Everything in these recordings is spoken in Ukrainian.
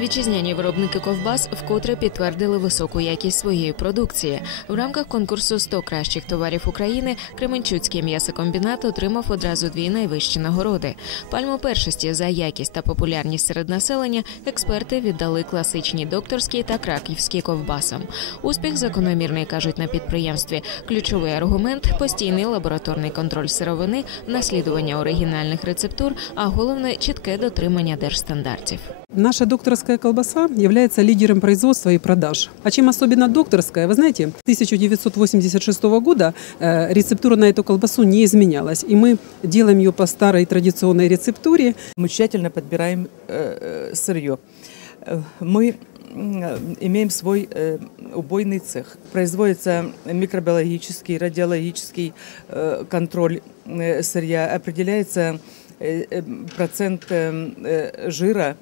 Вітчизняні виробники ковбас вкотре підтвердили високу якість своєї продукції. В рамках конкурсу «100 кращих товарів України Кременчуцький м'ясокомбінат отримав одразу дві найвищі нагороди. Пальму першості за якість та популярність серед населення експерти віддали класичній докторській та краківській ковбасам. Успіх закономірний кажуть на підприємстві. Ключовий аргумент постійний лабораторний контроль сировини, наслідування оригінальних рецептур, а головне чітке дотримання держстандартів. Наша докторская колбаса является лидером производства и продаж. А чем особенно докторская? Вы знаете, 1986 года э, рецептура на эту колбасу не изменялась. И мы делаем ее по старой традиционной рецептуре. Мы тщательно подбираем э, э, сырье. Э, Мы м, э, имеем свой э, убойный цех. Производится микробиологический, радиологический э, контроль э, сырья. Определяется э, э, процент э, э, жира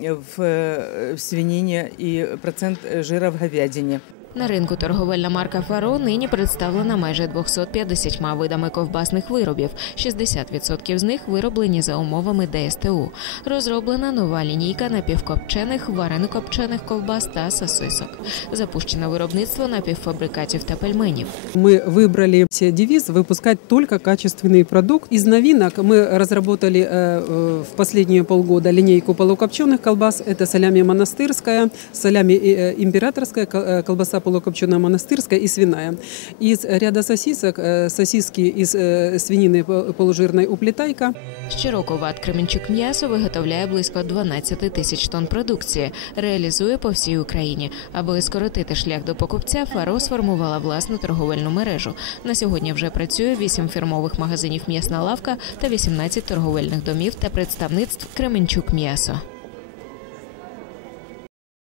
в, э, в свинине и процент э, жира в говядине. На ринку торговельна марка Фаро нині представлена майже 250 видами ковбасних виробів. 60% з них вироблені за умовами ДСТУ. Розроблена нова лінійка напівкопчених, варено-копчених ковбас та сосисок. Запущено виробництво напівфабрикатів та пельменів. Мы выбрали себе девиз выпускать только качественный продукт. Из новинок мы разработали э, э, в последние полгода линейку полукопченых колбас. Это солями монастырская, солями э, императорская, кол- э, колбаса полукопченая монастырская и свиная. Из ряда сосисок э, сосиски из э, свинины по- полужирной уплетайка. Щороку ВАТ Кременчук м'ясо виготовляє близько 12 тисяч тонн продукції, реалізує по всій Україні. Аби скоротити шлях до покупця, Фаро сформувала власну торговельну мережу. На сьогодні вже працює 8 фірмових магазинів М'ясна лавка та 18 торговельних домів та представництв Кременчук м'ясо.